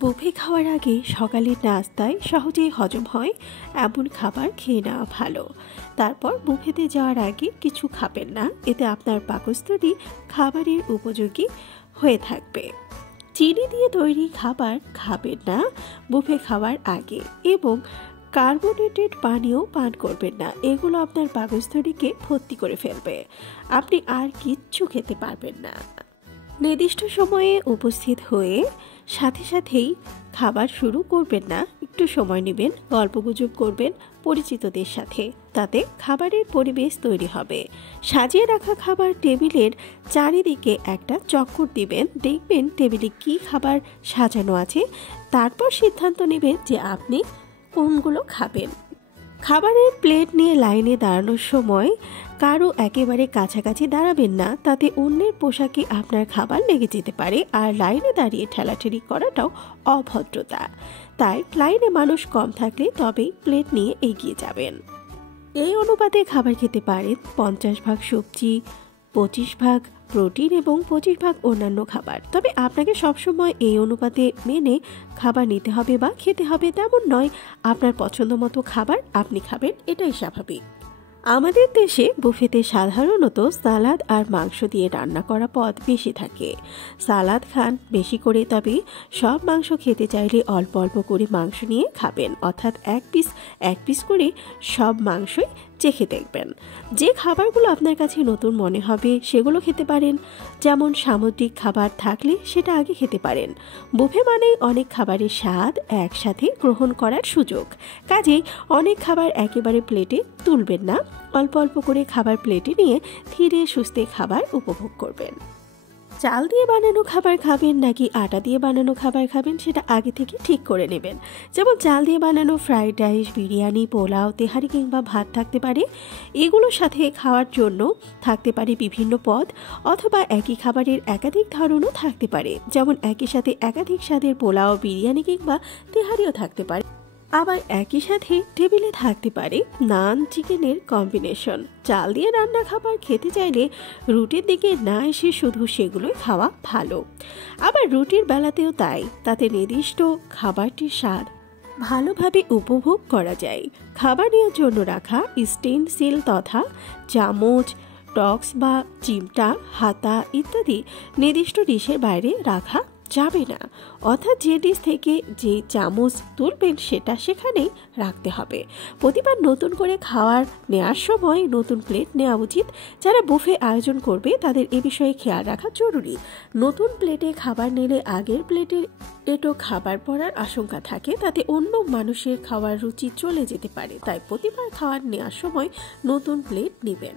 Buffet খাওয়ার আগে সকালের নাস্তায় সহজেই হজম হয় এমন খাবার খেয়ে নেওয়া ভালো। তারপর বুফেতে যাওয়ার আগে কিছু খাবেন না, এতে আপনার পাকস্থলী খাবারের উপযোগী হয়ে থাকবে। চিনি দিয়ে তৈরি খাবার খাবেন না বুফে খাওয়ার আগে, এবং কার্বোনেটেড পানীয় পান করবেন না, এগুলো আপনার পাকস্থলীকে ভর্তি করে ফেলবে। আপনি আর কিচ্ছু খেতে পারবেন না। নির্দিষ্ট সময়ে উপস্থিত হয়ে সাথে সাথেই খাবার শুরু করবেন না, একটু সময় নেবেন, গল্পগুজব করবেন পরিচিতদের সাথে, তাতে খাবারের পরিবেশ তৈরি হবে। সাজিয়ে রাখা খাবার টেবিলের চারিদিকে একটা চক্কর দিবেন, দেখবেন টেবিলে কি খাবার সাজানো আছে, তারপর সিদ্ধান্ত নেবেন যে আপনি কোনগুলো খাবেন। খাবারের প্লেট নিয়ে লাইনে দাঁড়ানোর সময় কারো একেবারে কাছাকাছি দাঁড়াবেন না, তাতে অন্যের পোশাকে আপনার খাবার লেগে যেতে পারে, আর লাইনে দাঁড়িয়ে ঠেলাঠেলি করাটাও অভদ্রতা। তাই লাইনে মানুষ কম থাকলে তবেই প্লেট নিয়ে এগিয়ে যাবেন। এই অনুপাতে খাবার খেতে পারেন 50 ভাগ সবজি, 25 ভাগ প্রোটিন এবং 25 ভাগ অন্যান্য খাবার। তবে আপনাকে সবসময় এই অনুপাতে মেনে খাবার নিতে হবে বা খেতে হবে তেমন নয়। আপনার পছন্দ মতো খাবার আপনি খাবেন, এটাই স্বাভাবিক। আমাদের দেশে বুফেতে সাধারণত সালাদ আর মাংস দিয়ে রান্না করা পদ বেশি থাকে। সালাদ খান বেশি করে, তবে সব মাংস খেতে চাইলে অল্প অল্প করে মাংস নিয়ে খাবেন, অর্থাৎ এক পিস করে সব মাংসই চেখে দেখবেন। যে খাবারগুলো আপনার কাছে নতুন মনে হবে সেগুলো খেতে পারেন, যেমন সামুদ্রিক খাবার থাকলে সেটা আগে খেতে পারেন। বুফে মানেই অনেক খাবারের স্বাদ একসাথে গ্রহণ করার সুযোগ, কাজেই অনেক খাবার একেবারে প্লেটে তুলবেন না, অল্প অল্প করে খাবার প্লেটে নিয়ে ধীরে সুস্থে খাবার উপভোগ করবেন। চাল দিয়ে বানানো খাবার খাবেন নাকি আটা দিয়ে বানানো খাবার খাবেন সেটা আগে থেকে ঠিক করে নেবেন। যেমন চাল দিয়ে বানানো ফ্রাইড রাইস, বিরিয়ানি, পোলাও, তেহারি কিংবা ভাত থাকতে পারে। এগুলোর সাথে খাওয়ার জন্য থাকতে পারে বিভিন্ন পদ, অথবা একই খাবারের একাধিক ধরনও থাকতে পারে, যেমন একই সাথে একাধিক স্বাদের পোলাও, বিরিয়ানি কিংবা তেহারিও থাকতে পারে। আবার একই সাথে টেবিলে থাকতে পারে নান, চিকেনের কম্বিনেশন। চাল দিয়ে রান্না খাবার খেতে চাইলে রুটির দিকে না এসে শুধু সেগুলোই খাওয়া ভালো। আবার রুটির বেলাতেও তাই, তাতে নির্দিষ্ট খাবারটির স্বাদ ভালোভাবে উপভোগ করা যায়। খাবার নেওয়ার জন্য রাখা স্টেনসিল তথা চামচ, টক্স বা চিমটা, হাতা ইত্যাদি নির্দিষ্ট ডিশের বাইরে রাখা যাবে না, অর্থাৎ যে ডিশ থেকে যে চামচ তুলবেন সেটা সেখানেই রাখতে হবে। প্রতিবার নতুন করে খাবার নেওয়ার সময় নতুন প্লেট নেওয়া উচিত। যারা বুফে আয়োজন করবে তাদের এ বিষয়ে খেয়াল রাখা জরুরি। নতুন প্লেটে খাবার নিলে আগের প্লেটের এটো খাবার পড়ার আশঙ্কা থাকে, তাতে অন্য মানুষের খাওয়ার রুচি চলে যেতে পারে। তাই প্রতিবার খাবার নেওয়ার সময় নতুন প্লেট নেবেন।